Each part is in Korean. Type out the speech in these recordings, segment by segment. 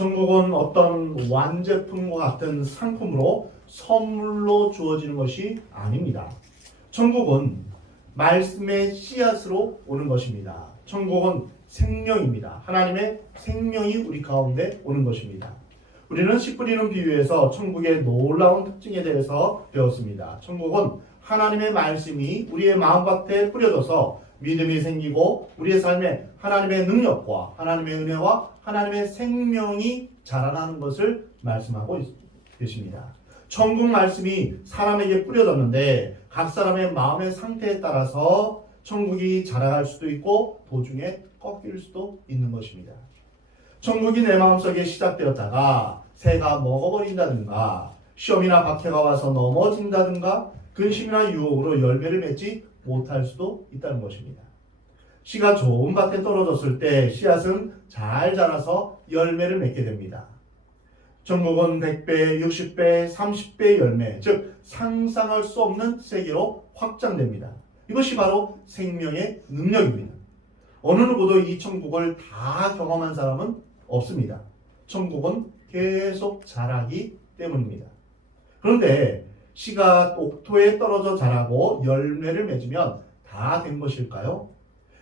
천국은 어떤 완제품과 같은 상품으로 선물로 주어지는 것이 아닙니다. 천국은 말씀의 씨앗으로 오는 것입니다. 천국은 생명입니다. 하나님의 생명이 우리 가운데 오는 것입니다. 우리는 씨 뿌리는 비유에서 천국의 놀라운 특징에 대해서 배웠습니다. 천국은 하나님의 말씀이 우리의 마음밭에 뿌려져서 믿음이 생기고 우리의 삶에 하나님의 능력과 하나님의 은혜와 하나님의 생명이 자라나는 것을 말씀하고 계십니다. 천국 말씀이 사람에게 뿌려졌는데 각 사람의 마음의 상태에 따라서 천국이 자라갈 수도 있고 도중에 꺾일 수도 있는 것입니다. 천국이 내 마음속에 시작되었다가 새가 먹어버린다든가 시험이나 박해가 와서 넘어진다든가 근심이나 유혹으로 열매를 맺지 못할 수도 있다는 것입니다. 씨가 좋은 밭에 떨어졌을 때 씨앗은 잘 자라서 열매를 맺게 됩니다. 천국은 100배, 60배, 30배 열매, 즉 상상할 수 없는 세계로 확장됩니다. 이것이 바로 생명의 능력입니다. 어느 누구도 이 천국을 다 경험한 사람은 없습니다. 천국은 계속 자라기 때문입니다. 그런데 씨가 옥토에 떨어져 자라고 열매를 맺으면 다 된 것일까요?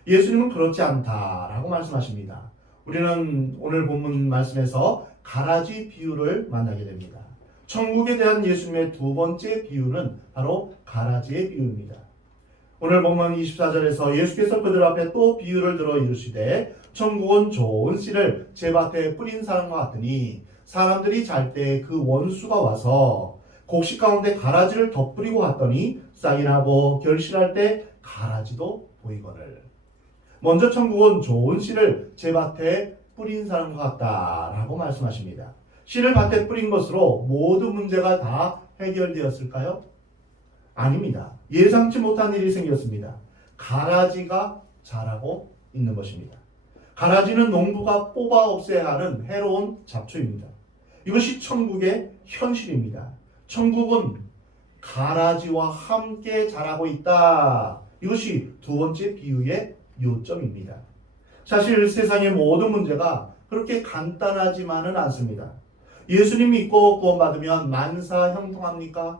예수님은 그렇지 않다라고 말씀하십니다. 우리는 오늘 본문 말씀에서 가라지 비유를 만나게 됩니다. 천국에 대한 예수님의 두 번째 비유는 바로 가라지의 비유입니다. 오늘 본문 24절에서 예수께서 그들 앞에 또 비유를 들어 이르시되 천국은 좋은 씨를 제 밭에 뿌린 사람과 같으니 사람들이 잘 때 그 원수가 와서 곡식 가운데 가라지를 덧뿌리고 갔더니 싹이 나고 결실할 때 가라지도 보이거늘. 먼저 천국은 좋은 씨를 제 밭에 뿌린 사람과 같다라고 말씀하십니다. 씨를 밭에 뿌린 것으로 모든 문제가 다 해결되었을까요? 아닙니다. 예상치 못한 일이 생겼습니다. 가라지가 자라고 있는 것입니다. 가라지는 농부가 뽑아 없애야 하는 해로운 잡초입니다. 이것이 천국의 현실입니다. 천국은 가라지와 함께 자라고 있다. 이것이 두 번째 비유의 요점입니다. 사실 세상의 모든 문제가 그렇게 간단하지만은 않습니다. 예수님 믿고 구원받으면 만사 형통합니까?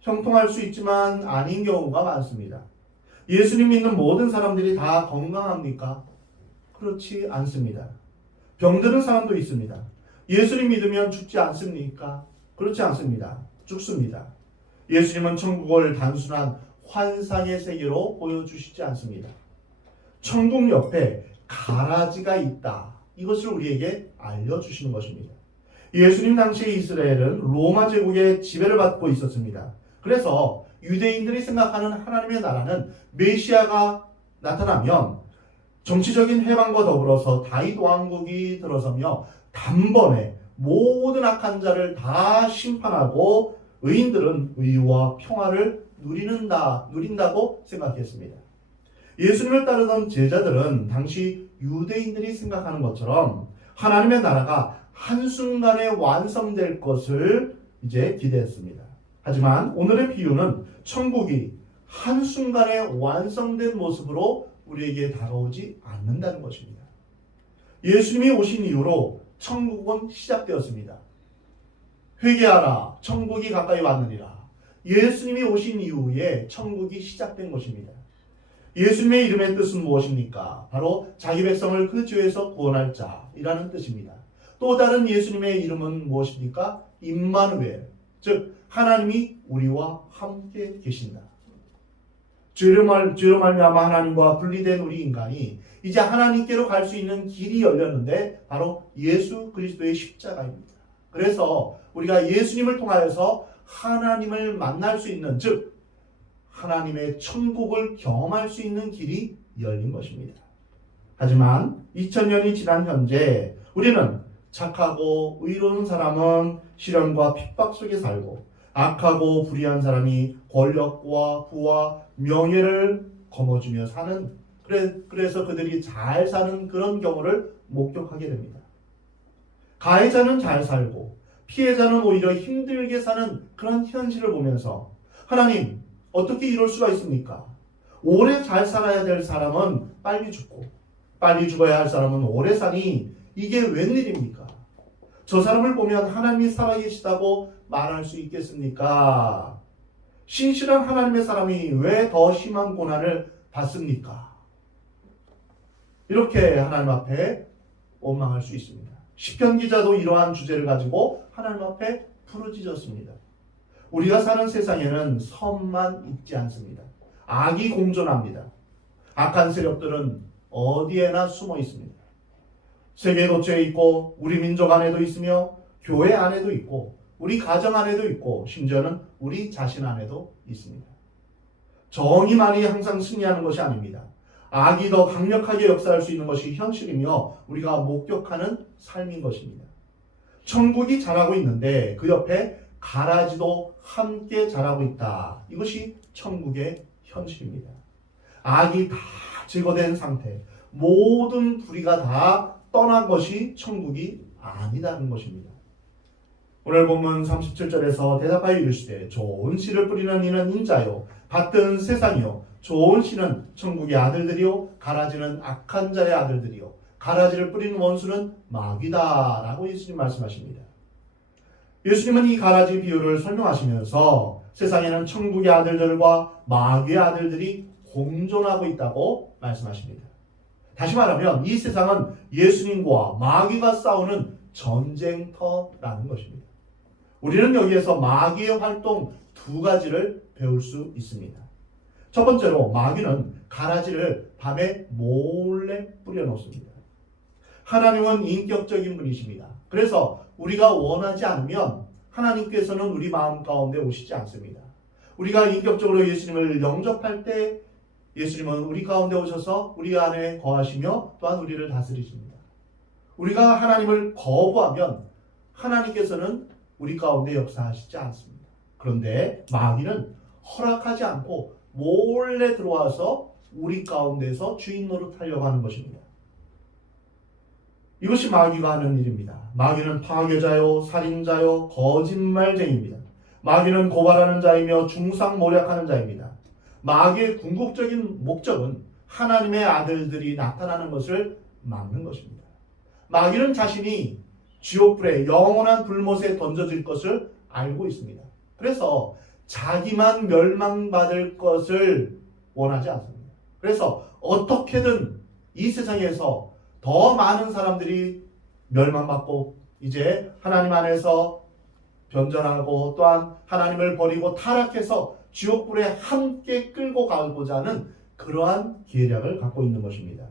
형통할 수 있지만 아닌 경우가 많습니다. 예수님 믿는 모든 사람들이 다 건강합니까? 그렇지 않습니다. 병드는 사람도 있습니다. 예수님 믿으면 죽지 않습니까? 그렇지 않습니다. 죽습니다. 예수님은 천국을 단순한 환상의 세계로 보여주시지 않습니다. 천국 옆에 가라지가 있다. 이것을 우리에게 알려주시는 것입니다. 예수님 당시 이스라엘은 로마 제국의 지배를 받고 있었습니다. 그래서 유대인들이 생각하는 하나님의 나라는 메시아가 나타나면 정치적인 해방과 더불어서 다윗 왕국이 들어서며 단번에 모든 악한 자를 다 심판하고 의인들은 의와 평화를 누린다고 생각했습니다. 예수님을 따르던 제자들은 당시 유대인들이 생각하는 것처럼 하나님의 나라가 한순간에 완성될 것을 이제 기대했습니다. 하지만 오늘의 비유는 천국이 한순간에 완성된 모습으로 우리에게 다가오지 않는다는 것입니다. 예수님이 오신 이후로 천국은 시작되었습니다. 회개하라, 천국이 가까이 왔느니라. 예수님이 오신 이후에 천국이 시작된 것입니다. 예수님의 이름의 뜻은 무엇입니까? 바로 자기 백성을 그 죄에서 구원할 자이라는 뜻입니다. 또 다른 예수님의 이름은 무엇입니까? 임마누엘, 즉 하나님이 우리와 함께 계신다. 죄로 말미암아 하나님과 분리된 우리 인간이 이제 하나님께로 갈 수 있는 길이 열렸는데 바로 예수 그리스도의 십자가입니다. 그래서 우리가 예수님을 통하여서 하나님을 만날 수 있는, 즉 하나님의 천국을 경험할 수 있는 길이 열린 것입니다. 하지만 2000년이 지난 현재 우리는 착하고 의로운 사람은 시련과 핍박 속에 살고 악하고 불의한 사람이 권력과 부와 명예를 거머쥐며 사는, 그래서 그들이 잘 사는 그런 경우를 목격하게 됩니다. 가해자는 잘 살고 피해자는 오히려 힘들게 사는 그런 현실을 보면서 하나님, 어떻게 이럴 수가 있습니까? 오래 잘 살아야 될 사람은 빨리 죽고 빨리 죽어야 할 사람은 오래 사니 이게 웬일입니까? 저 사람을 보면 하나님이 살아계시다고 말할 수 있겠습니까? 신실한 하나님의 사람이 왜 더 심한 고난을 받습니까? 이렇게 하나님 앞에 원망할 수 있습니다. 시편 기자도 이러한 주제를 가지고 하나님 앞에 부르짖었습니다. 우리가 사는 세상에는 선만 있지 않습니다. 악이 공존합니다. 악한 세력들은 어디에나 숨어 있습니다. 세계 도처에 있고 우리 민족 안에도 있으며 교회 안에도 있고 우리 가정 안에도 있고 심지어는 우리 자신 안에도 있습니다. 정의만이 항상 승리하는 것이 아닙니다. 악이 더 강력하게 역사할 수 있는 것이 현실이며 우리가 목격하는 삶인 것입니다. 천국이 자라고 있는데 그 옆에 가라지도 함께 자라고 있다. 이것이 천국의 현실입니다. 악이 다 제거된 상태, 모든 불의가 다 떠난 것이 천국이 아니다는 것입니다. 오늘 본문 37절에서 대답하여 이르시되 좋은 씨를 뿌리는 이는 인자요 받든 세상이요 좋은 씨는 천국의 아들들이요 가라지는 악한 자의 아들들이요 가라지를 뿌리는 원수는 마귀다 라고 예수님 말씀하십니다. 예수님은 이 가라지 비유를 설명하시면서 세상에는 천국의 아들들과 마귀의 아들들이 공존하고 있다고 말씀하십니다. 다시 말하면 이 세상은 예수님과 마귀가 싸우는 전쟁터라는 것입니다. 우리는 여기에서 마귀의 활동 두 가지를 배울 수 있습니다. 첫 번째로 마귀는 가라지를 밤에 몰래 뿌려놓습니다. 하나님은 인격적인 분이십니다. 그래서 우리가 원하지 않으면 하나님께서는 우리 마음 가운데 오시지 않습니다. 우리가 인격적으로 예수님을 영접할 때 예수님은 우리 가운데 오셔서 우리 안에 거하시며 또한 우리를 다스리십니다. 우리가 하나님을 거부하면 하나님께서는 우리 가운데 역사하시지 않습니다. 그런데 마귀는 허락하지 않고 몰래 들어와서 우리 가운데서 주인 노릇하려고 하는 것입니다. 이것이 마귀가 하는 일입니다. 마귀는 파괴자요, 살인자요, 거짓말쟁이입니다. 마귀는 고발하는 자이며 중상모략하는 자입니다. 마귀의 궁극적인 목적은 하나님의 아들들이 나타나는 것을 막는 것입니다. 마귀는 자신이 지옥불에 영원한 불못에 던져질 것을 알고 있습니다. 그래서 자기만 멸망받을 것을 원하지 않습니다. 그래서 어떻게든 이 세상에서 더 많은 사람들이 멸망받고 이제 하나님 안에서 변절하고 또한 하나님을 버리고 타락해서 지옥불에 함께 끌고 가고자 하는 그러한 계략을 갖고 있는 것입니다.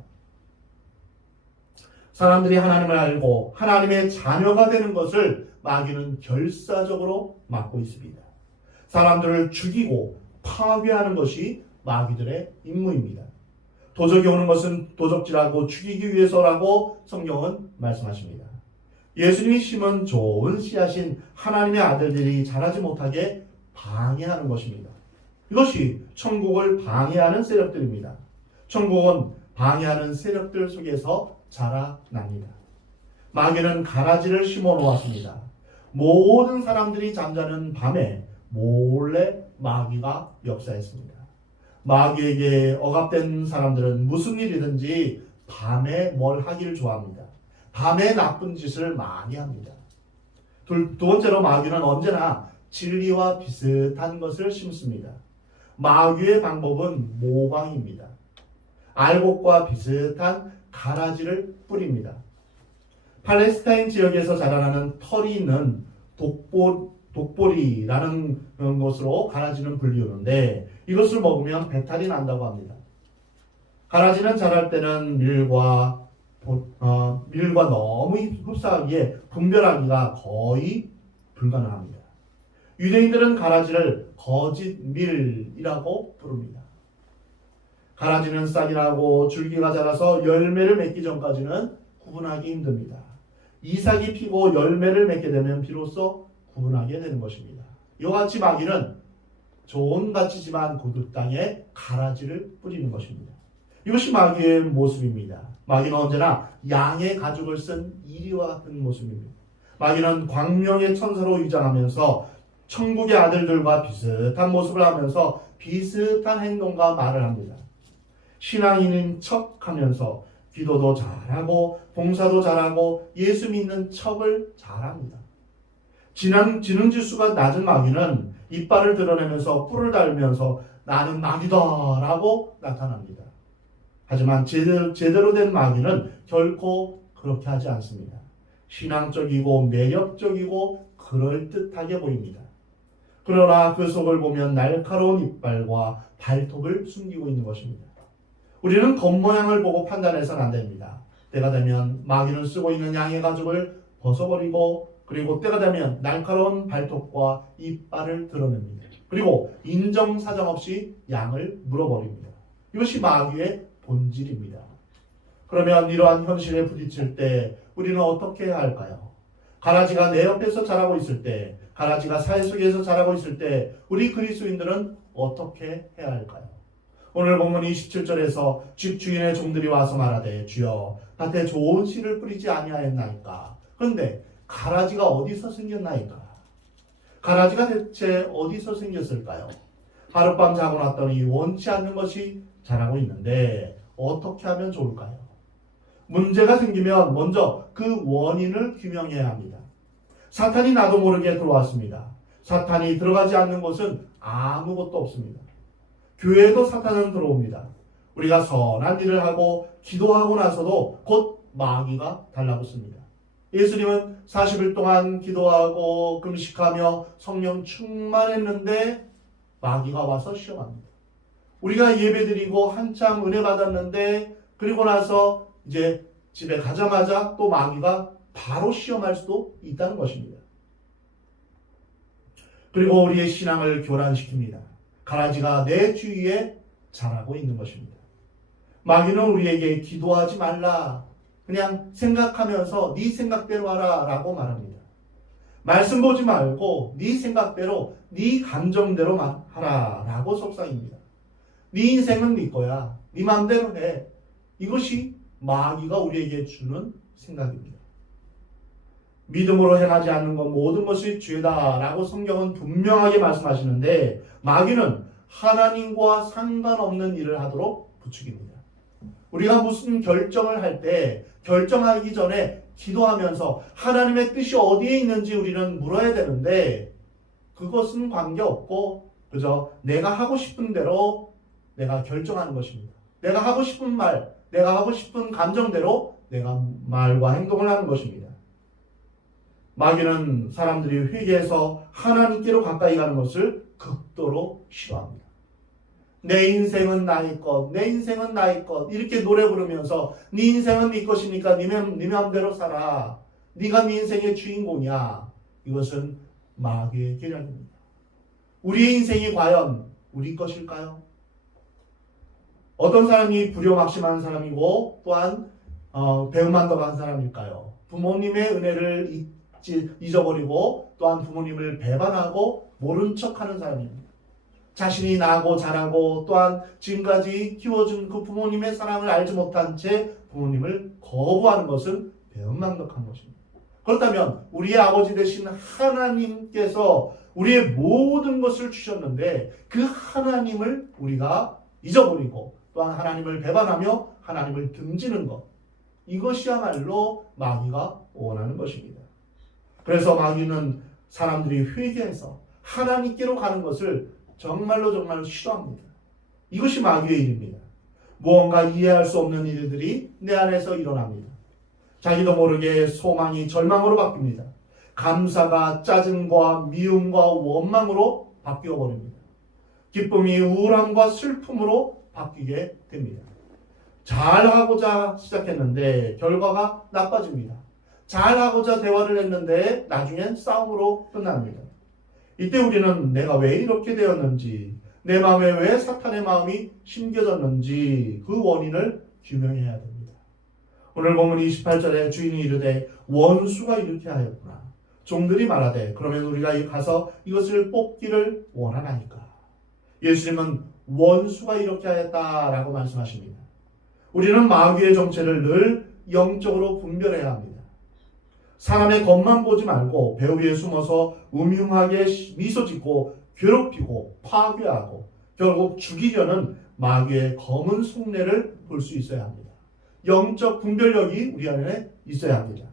사람들이 하나님을 알고 하나님의 자녀가 되는 것을 마귀는 결사적으로 막고 있습니다. 사람들을 죽이고 파괴하는 것이 마귀들의 임무입니다. 도적이 오는 것은 도적질하고 죽이기 위해서라고 성경은 말씀하십니다. 예수님이 심은 좋은 씨앗인 하나님의 아들들이 자라지 못하게 방해하는 것입니다. 이것이 천국을 방해하는 세력들입니다. 천국은 방해하는 세력들 속에서 자라납니다. 마귀는 가라지를 심어 놓았습니다. 모든 사람들이 잠자는 밤에 몰래 마귀가 역사했습니다. 마귀에게 억압된 사람들은 무슨 일이든지 밤에 뭘 하기를 좋아합니다. 밤에 나쁜 짓을 많이 합니다. 두 번째로 마귀는 언제나 진리와 비슷한 것을 심습니다. 마귀의 방법은 모방입니다. 알곡과 비슷한 가라지를 뿌립니다. 팔레스타인 지역에서 자라나는 털이 있는 독보리라는 것으로 가라지는 불리우는데 이것을 먹으면 배탈이 난다고 합니다. 가라지는 자랄 때는 밀과 너무 흡사하기에 분별하기가 거의 불가능합니다. 유대인들은 가라지를 거짓밀이라고 부릅니다. 가라지는 싹이 나고 줄기가 자라서 열매를 맺기 전까지는 구분하기 힘듭니다. 이삭이 피고 열매를 맺게 되면 비로소 구분하게 되는 것입니다. 이와 같이 마귀는 좋은 가치지만 그 땅에 가라지를 뿌리는 것입니다. 이것이 마귀의 모습입니다. 마귀는 언제나 양의 가죽을 쓴 이리와 같은 모습입니다. 마귀는 광명의 천사로 위장하면서 천국의 아들들과 비슷한 모습을 하면서 비슷한 행동과 말을 합니다. 신앙인인 척하면서 기도도 잘하고 봉사도 잘하고 예수 믿는 척을 잘합니다. 지능지수가 낮은 마귀는 이빨을 드러내면서 뿔을 달면서 나는 마귀다 라고 나타납니다. 하지만 제대로 된 마귀는 결코 그렇게 하지 않습니다. 신앙적이고 매력적이고 그럴듯하게 보입니다. 그러나 그 속을 보면 날카로운 이빨과 발톱을 숨기고 있는 것입니다. 우리는 겉모양을 보고 판단해서는 안 됩니다. 때가 되면 마귀는 쓰고 있는 양의 가죽을 벗어버리고 그리고 때가 되면 날카로운 발톱과 이빨을 드러냅니다. 그리고 인정사정 없이 양을 물어버립니다. 이것이 마귀의 본질입니다. 그러면 이러한 현실에 부딪힐 때 우리는 어떻게 해야 할까요? 가라지가 내 옆에서 자라고 있을 때, 가라지가 사회 속에서 자라고 있을 때 우리 그리스도인들은 어떻게 해야 할까요? 오늘 본문 27절에서 집주인의 종들이 와서 말하되 주여 밭에 좋은 씨를 뿌리지 아니하였나이까. 그런데 가라지가 어디서 생겼나이까? 가라지가 대체 어디서 생겼을까요? 하룻밤 자고 났더니 원치 않는 것이 자라고 있는데 어떻게 하면 좋을까요? 문제가 생기면 먼저 그 원인을 규명해야 합니다. 사탄이 나도 모르게 들어왔습니다. 사탄이 들어가지 않는 곳은 아무것도 없습니다. 교회에도 사탄은 들어옵니다. 우리가 선한 일을 하고 기도하고 나서도 곧 마귀가 달라붙습니다. 예수님은 40일 동안 기도하고 금식하며 성령 충만했는데 마귀가 와서 시험합니다. 우리가 예배드리고 한참 은혜 받았는데 그리고 나서 이제 집에 가자마자 또 마귀가 바로 시험할 수도 있다는 것입니다. 그리고 우리의 신앙을 교란시킵니다. 가라지가 내 주위에 자라고 있는 것입니다. 마귀는 우리에게 기도하지 말라, 그냥 생각하면서 네 생각대로 하라 라고 말합니다. 말씀 보지 말고 네 생각대로 네 감정대로 하라 라고 속삭입니다. 네 인생은 네 거야, 네 마음대로 해. 이것이 마귀가 우리에게 주는 생각입니다. 믿음으로 행하지 않는 것 모든 것이 죄다 라고 성경은 분명하게 말씀하시는데 마귀는 하나님과 상관없는 일을 하도록 부추깁니다. 우리가 무슨 결정을 할 때 결정하기 전에 기도하면서 하나님의 뜻이 어디에 있는지 우리는 물어야 되는데 그것은 관계없고 그저 내가 하고 싶은 대로 내가 결정하는 것입니다. 내가 하고 싶은 말, 내가 하고 싶은 감정대로 내가 말과 행동을 하는 것입니다. 마귀는 사람들이 회개해서 하나님께로 가까이 가는 것을 극도로 싫어합니다. 내 인생은 나의 것, 내 인생은 나의 것 이렇게 노래 부르면서 네 인생은 네 것이니까 네 마음대로 살아. 네가 네 인생의 주인공이야. 이것은 마귀의 계략입니다. 우리의 인생이 과연 우리 것일까요? 어떤 사람이 불효막심한 사람이고 또한 배은망덕한 사람일까요? 부모님의 은혜를 잊어버리고 또한 부모님을 배반하고 모른 척하는 사람입니다. 자신이 나고 자라고 또한 지금까지 키워준 그 부모님의 사랑을 알지 못한 채 부모님을 거부하는 것은 배은망덕한 것입니다. 그렇다면 우리의 아버지 되신 하나님께서 우리의 모든 것을 주셨는데 그 하나님을 우리가 잊어버리고 또한 하나님을 배반하며 하나님을 등지는 것, 이것이야말로 마귀가 원하는 것입니다. 그래서 마귀는 사람들이 회개해서 하나님께로 가는 것을 정말로 싫어합니다. 이것이 마귀의 일입니다. 무언가 이해할 수 없는 일들이 내 안에서 일어납니다. 자기도 모르게 소망이 절망으로 바뀝니다. 감사가 짜증과 미움과 원망으로 바뀌어 버립니다. 기쁨이 우울함과 슬픔으로 바뀌게 됩니다. 잘하고자 시작했는데 결과가 나빠집니다. 잘하고자 대화를 했는데 나중엔 싸움으로 끝납니다. 이때 우리는 내가 왜 이렇게 되었는지, 내 마음에 왜 사탄의 마음이 심겨졌는지 그 원인을 규명해야 됩니다. 오늘 본문 28절에 주인이 이르되 원수가 이렇게 하였구나. 종들이 말하되 그러면 우리가 가서 이것을 뽑기를 원하나이까. 예수님은 원수가 이렇게 하였다라고 말씀하십니다. 우리는 마귀의 정체를 늘 영적으로 분별해야 합니다. 사람의 겉만 보지 말고 배 위에 숨어서 음흉하게 미소 짓고 괴롭히고 파괴하고 결국 죽이려는 마귀의 검은 속내를 볼 수 있어야 합니다. 영적 분별력이 우리 안에 있어야 합니다.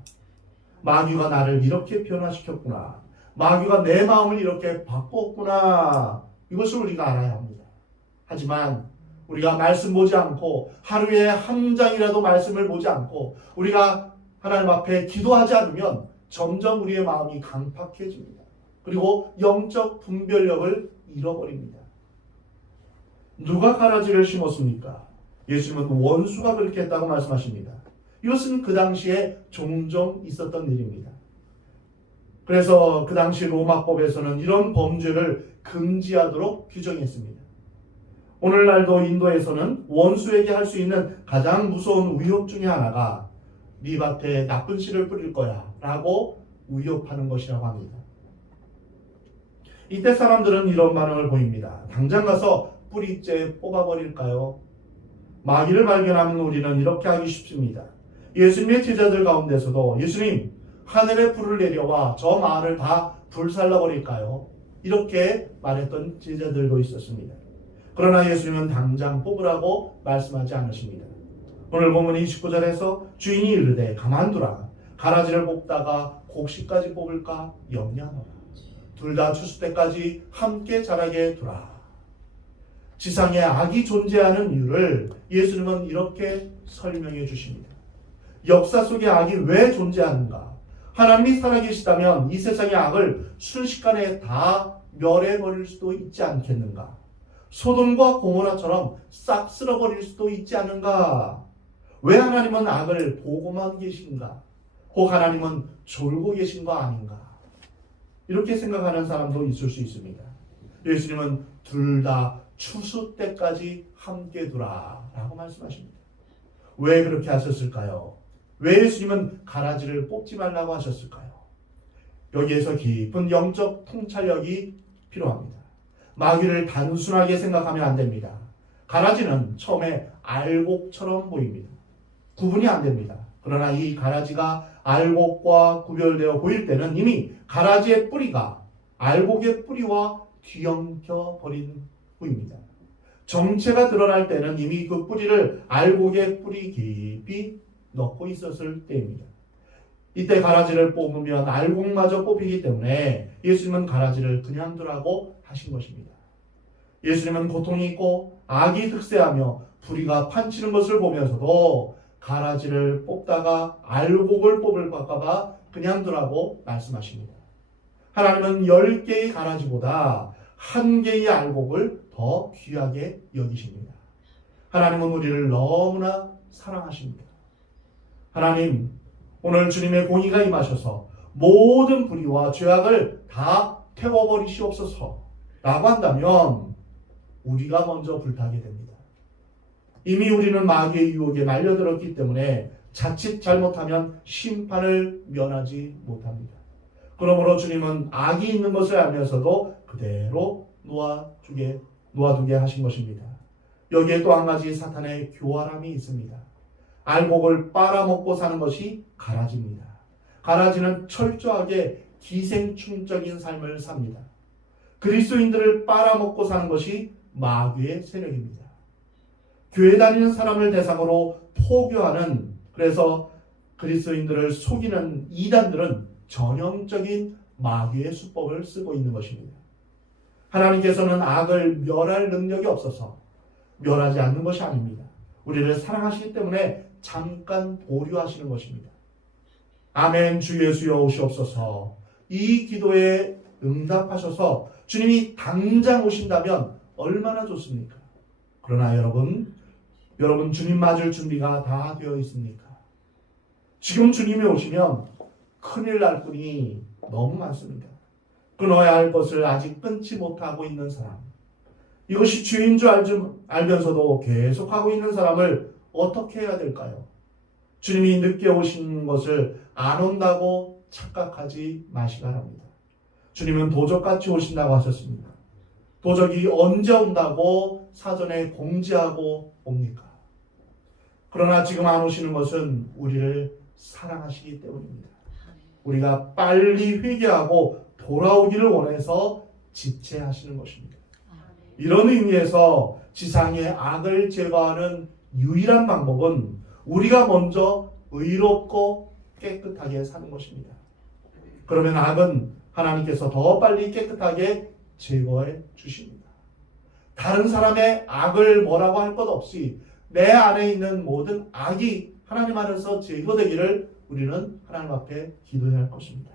마귀가 나를 이렇게 변화시켰구나. 마귀가 내 마음을 이렇게 바꿨구나. 이것을 우리가 알아야 합니다. 하지만 우리가 말씀 보지 않고 하루에 한 장이라도 말씀을 보지 않고 우리가 하나님 앞에 기도하지 않으면 점점 우리의 마음이 강팍해집니다. 그리고 영적 분별력을 잃어버립니다. 누가 가라지를 심었습니까? 예수님은 원수가 그렇게 했다고 말씀하십니다. 이것은 그 당시에 종종 있었던 일입니다. 그래서 그 당시 로마법에서는 이런 범죄를 금지하도록 규정했습니다. 오늘날도 인도에서는 원수에게 할 수 있는 가장 무서운 위협 중에 하나가 네 밭에 나쁜 씨를 뿌릴 거야 라고 위협하는 것이라고 합니다. 이때 사람들은 이런 반응을 보입니다. 당장 가서 뿌리째 뽑아버릴까요? 마귀를 발견하는 우리는 이렇게 하기 쉽습니다. 예수님의 제자들 가운데서도 예수님 하늘에 불을 내려와 저 마을을 다 불살라버릴까요? 이렇게 말했던 제자들도 있었습니다. 그러나 예수님은 당장 뽑으라고 말씀하지 않으십니다. 오늘 본문 29절에서 주인이 이르되 가만두라. 가라지를 뽑다가 곡식까지 뽑을까 염려하노라. 둘 다 추수 때까지 함께 자라게 두라. 지상에 악이 존재하는 이유를 예수님은 이렇게 설명해 주십니다. 역사 속에 악이 왜 존재하는가? 하나님이 살아계시다면 이 세상의 악을 순식간에 다 멸해버릴 수도 있지 않겠는가? 소돔과 고모라처럼 싹 쓸어버릴 수도 있지 않은가? 왜 하나님은 악을 보고만 계신가? 혹 하나님은 졸고 계신 거 아닌가? 이렇게 생각하는 사람도 있을 수 있습니다. 예수님은 둘 다 추수 때까지 함께 두라 라고 말씀하십니다. 왜 그렇게 하셨을까요? 왜 예수님은 가라지를 뽑지 말라고 하셨을까요? 여기에서 깊은 영적 통찰력이 필요합니다. 마귀를 단순하게 생각하면 안 됩니다. 가라지는 처음에 알곡처럼 보입니다. 구분이 안 됩니다. 그러나 이 가라지가 알곡과 구별되어 보일 때는 이미 가라지의 뿌리가 알곡의 뿌리와 뒤엉켜 버린 후입니다. 정체가 드러날 때는 이미 그 뿌리를 알곡의 뿌리 깊이 넣고 있었을 때입니다. 이때 가라지를 뽑으면 알곡마저 뽑히기 때문에 예수님은 가라지를 그냥 두라고 하신 것입니다. 예수님은 고통이 있고 악이 득세하며 불의가 판치는 것을 보면서도 가라지를 뽑다가 알곡을 뽑을까 봐 그냥 두라고 말씀하십니다. 하나님은 10개의 가라지보다 1개의 알곡을 더 귀하게 여기십니다. 하나님은 우리를 너무나 사랑하십니다. 하나님, 오늘 주님의 공의가 임하셔서 모든 불의와 죄악을 다 태워버리시옵소서 라고 한다면 우리가 먼저 불타게 됩니다. 이미 우리는 마귀의 유혹에 말려들었기 때문에 자칫 잘못하면 심판을 면하지 못합니다. 그러므로 주님은 악이 있는 것을 알면서도 그대로 놓아두게 하신 것입니다. 여기에 또 한 가지 사탄의 교활함이 있습니다. 알곡을 빨아먹고 사는 것이 가라지입니다. 가라지는 철저하게 기생충적인 삶을 삽니다. 그리스도인들을 빨아먹고 사는 것이 마귀의 세력입니다. 교회 다니는 사람을 대상으로 포교하는, 그래서 그리스도인들을 속이는 이단들은 전형적인 마귀의 수법을 쓰고 있는 것입니다. 하나님께서는 악을 멸할 능력이 없어서 멸하지 않는 것이 아닙니다. 우리를 사랑하시기 때문에 잠깐 보류하시는 것입니다. 아멘. 주 예수여 오시옵소서. 이 기도에 응답하셔서 주님이 당장 오신다면 얼마나 좋습니까? 그러나 여러분 주님 맞을 준비가 다 되어 있습니까? 지금 주님이 오시면 큰일 날 뿐이 너무 많습니다. 끊어야 할 것을 아직 끊지 못하고 있는 사람, 이것이 주인 줄 알면서도 계속하고 있는 사람을 어떻게 해야 될까요? 주님이 늦게 오신 것을 안 온다고 착각하지 마시기 바랍니다. 주님은 도적같이 오신다고 하셨습니다. 도적이 언제 온다고 사전에 공지하고 옵니까? 그러나 지금 안 오시는 것은 우리를 사랑하시기 때문입니다. 우리가 빨리 회개하고 돌아오기를 원해서 지체하시는 것입니다. 이런 의미에서 지상의 악을 제거하는 유일한 방법은 우리가 먼저 의롭고 깨끗하게 사는 것입니다. 그러면 악은 하나님께서 더 빨리 깨끗하게 제거해 주십니다. 다른 사람의 악을 뭐라고 할 것 없이 내 안에 있는 모든 악이 하나님 안에서 제거되기를 우리는 하나님 앞에 기도해야 할 것입니다.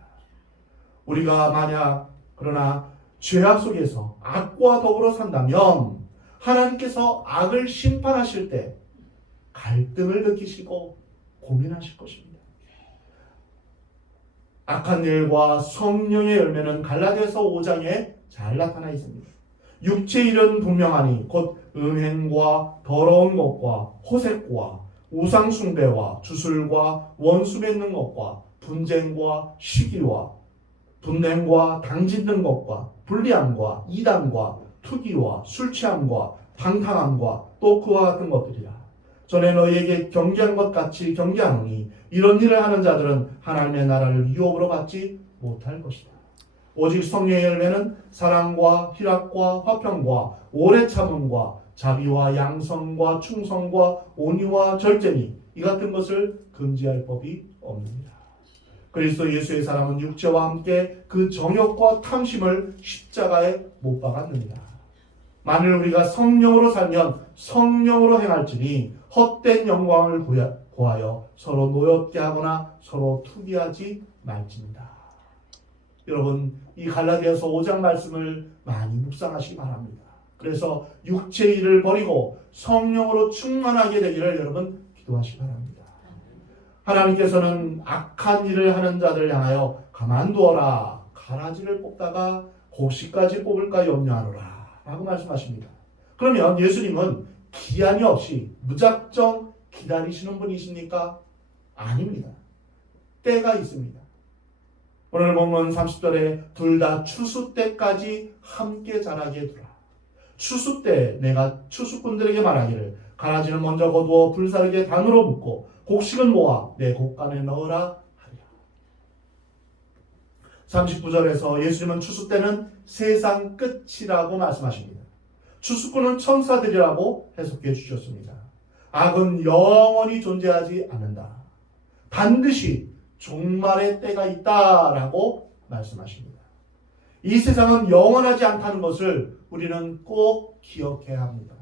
우리가 만약 그러나 죄악 속에서 악과 더불어 산다면 하나님께서 악을 심판하실 때 갈등을 느끼시고 고민하실 것입니다. 악한 일과 성령의 열매는 갈라디아서 5장에 잘 나타나 있습니다. 육체의 일은 분명하니 곧 음행과 더러운 것과 호색과 우상숭배와 주술과 원수 맺는 것과 분쟁과 시기와 분냄과 당짓는 것과 불리함과 이단과 투기와 술취함과 방탕함과 또 그와 같은 것들이라. 전에 너희에게 경계한 것 같이 경계하노니 이런 일을 하는 자들은 하나님의 나라를 유업으로 받지 못할 것이다. 오직 성령의 열매는 사랑과 희락과 화평과 오래 참음과 자비와 양성과 충성과 온유와 절제니 이 같은 것을 금지할 법이 없느니라. 그리스도 예수의 사람은 육체와 함께 그 정욕과 탐심을 십자가에 못 박았느니라. 만일 우리가 성령으로 살면 성령으로 행할지니 헛된 영광을 구하여 서로 노엽게 하거나 서로 투기하지 말지니라. 여러분, 이 갈라디아서 5장 말씀을 많이 묵상하시기 바랍니다. 그래서 육체의 일을 버리고 성령으로 충만하게 되기를 여러분 기도하시기 바랍니다. 하나님께서는 악한 일을 하는 자들을 향하여 가만두어라. 가라지를 뽑다가 곡식까지 뽑을까 염려하노라 라고 말씀하십니다. 그러면 예수님은 기한이 없이 무작정 기다리시는 분이십니까? 아닙니다. 때가 있습니다. 오늘 본문 30절에 둘 다 추수 때까지 함께 자라게 두라. 추수 때 내가 추수꾼들에게 말하기를 가라지는 먼저 거두어 불사르게 단으로 붓고 곡식은 모아 내 곡간에 넣으라 하리라. 39절에서 예수님은 추수 때는 세상 끝이라고 말씀하십니다. 추수꾼은 천사들이라고 해석해 주셨습니다. 악은 영원히 존재하지 않는다. 반드시 종말의 때가 있다라고 말씀하십니다. 이 세상은 영원하지 않다는 것을 우리는 꼭 기억해야 합니다.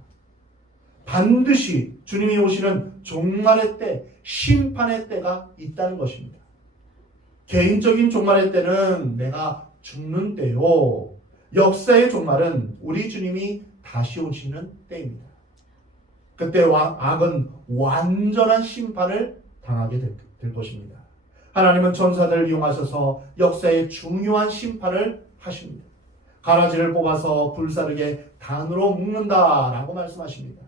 반드시 주님이 오시는 종말의 때, 심판의 때가 있다는 것입니다. 개인적인 종말의 때는 내가 죽는 때요. 역사의 종말은 우리 주님이 다시 오시는 때입니다. 그때 악은 완전한 심판을 당하게 될 것입니다. 하나님은 천사들을 이용하셔서 역사의 중요한 심판을 하십니다. 가라지를 뽑아서 불사르게 단으로 묶는다라고 말씀하십니다.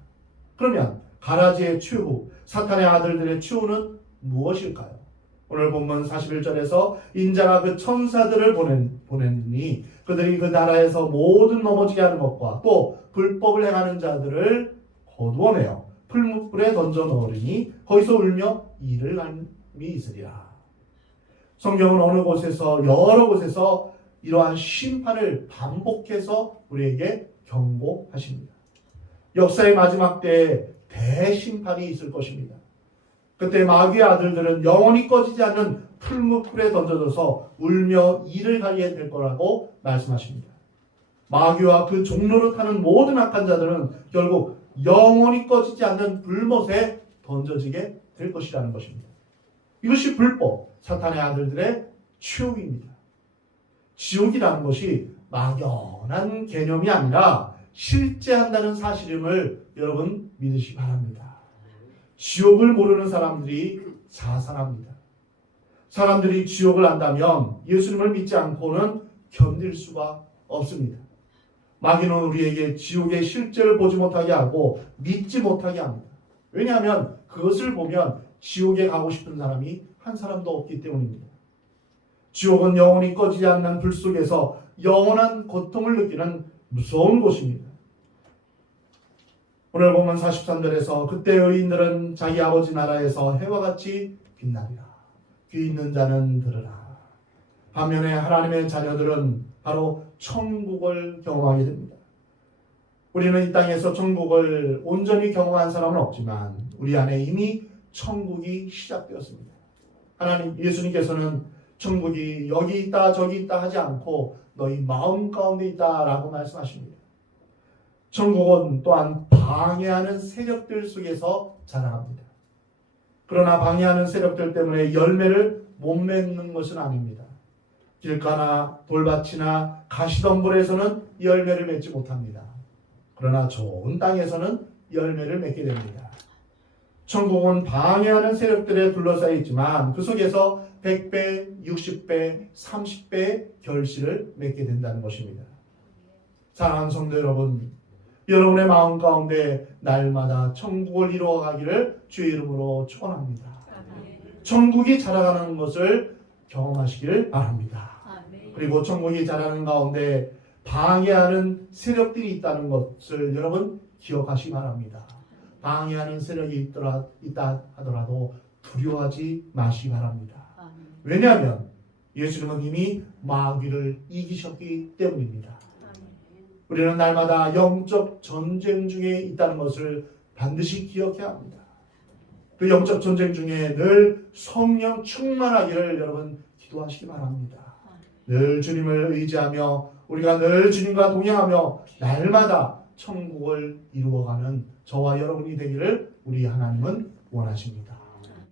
그러면 가라지의 최후, 사탄의 아들들의 최후는 무엇일까요? 오늘 본문 41절에서 인자가 그 천사들을 보냈으니 그들이 그 나라에서 모든 넘어지게 하는 것과 또 불법을 행하는 자들을 거두어내어 풀무불에 던져 넣으리니 거기서 울며 이를 갈미 있으리라. 성경은 어느 곳에서 여러 곳에서 이러한 심판을 반복해서 우리에게 경고하십니다. 역사의 마지막 때에 대심판이 있을 것입니다. 그때 마귀의 아들들은 영원히 꺼지지 않는 풀무불에 던져져서 울며 이를 갈게 될 거라고 말씀하십니다. 마귀와 그 종로를 타는 모든 악한 자들은 결국 영원히 꺼지지 않는 불못에 던져지게 될 것이라는 것입니다. 이것이 불법, 사탄의 아들들의 최후입니다. 지옥이라는 것이 막연한 개념이 아니라 실제한다는 사실임을 여러분 믿으시기 바랍니다. 지옥을 모르는 사람들이 자살합니다. 사람들이 지옥을 안다면 예수님을 믿지 않고는 견딜 수가 없습니다. 마귀는 우리에게 지옥의 실제를 보지 못하게 하고 믿지 못하게 합니다. 왜냐하면 그것을 보면 지옥에 가고 싶은 사람이 한 사람도 없기 때문입니다. 지옥은 영원히 꺼지지 않는 불 속에서 영원한 고통을 느끼는 무서운 곳입니다. 오늘 보면 43절에서 그때 의인들은 자기 아버지 나라에서 해와 같이 빛나리라. 귀 있는 자는 들으라. 반면에 하나님의 자녀들은 바로 천국을 경험하게 됩니다. 우리는 이 땅에서 천국을 온전히 경험한 사람은 없지만 우리 안에 이미 천국이 시작되었습니다. 하나님, 예수님께서는 천국이 여기 있다 저기 있다 하지 않고 너희 마음 가운데 있다라고 말씀하십니다. 천국은 또한 방해하는 세력들 속에서 자라납니다. 그러나 방해하는 세력들 때문에 열매를 못 맺는 것은 아닙니다. 길가나 돌밭이나 가시덤불에서는 열매를 맺지 못합니다. 그러나 좋은 땅에서는 열매를 맺게 됩니다. 천국은 방해하는 세력들에 둘러싸여 있지만 그 속에서 100배, 60배, 30배의 결실을 맺게 된다는 것입니다. 사랑하는 성도 여러분, 여러분의 마음 가운데 날마다 천국을 이루어가기를 주의 이름으로 축원합니다. 천국이 자라가는 것을 경험하시길 바랍니다. 그리고 천국이 자라는 가운데 방해하는 세력들이 있다는 것을 여러분 기억하시기 바랍니다. 방해하는 세력이 있다 하더라도 두려워하지 마시기 바랍니다. 왜냐하면 예수님은 이미 마귀를 이기셨기 때문입니다. 우리는 날마다 영적 전쟁 중에 있다는 것을 반드시 기억해야 합니다. 그 영적 전쟁 중에 늘 성령 충만하기를 여러분 기도하시기 바랍니다. 늘 주님을 의지하며 우리가 늘 주님과 동행하며 날마다 천국을 이루어가는 저와 여러분이 되기를 우리 하나님은 원하십니다.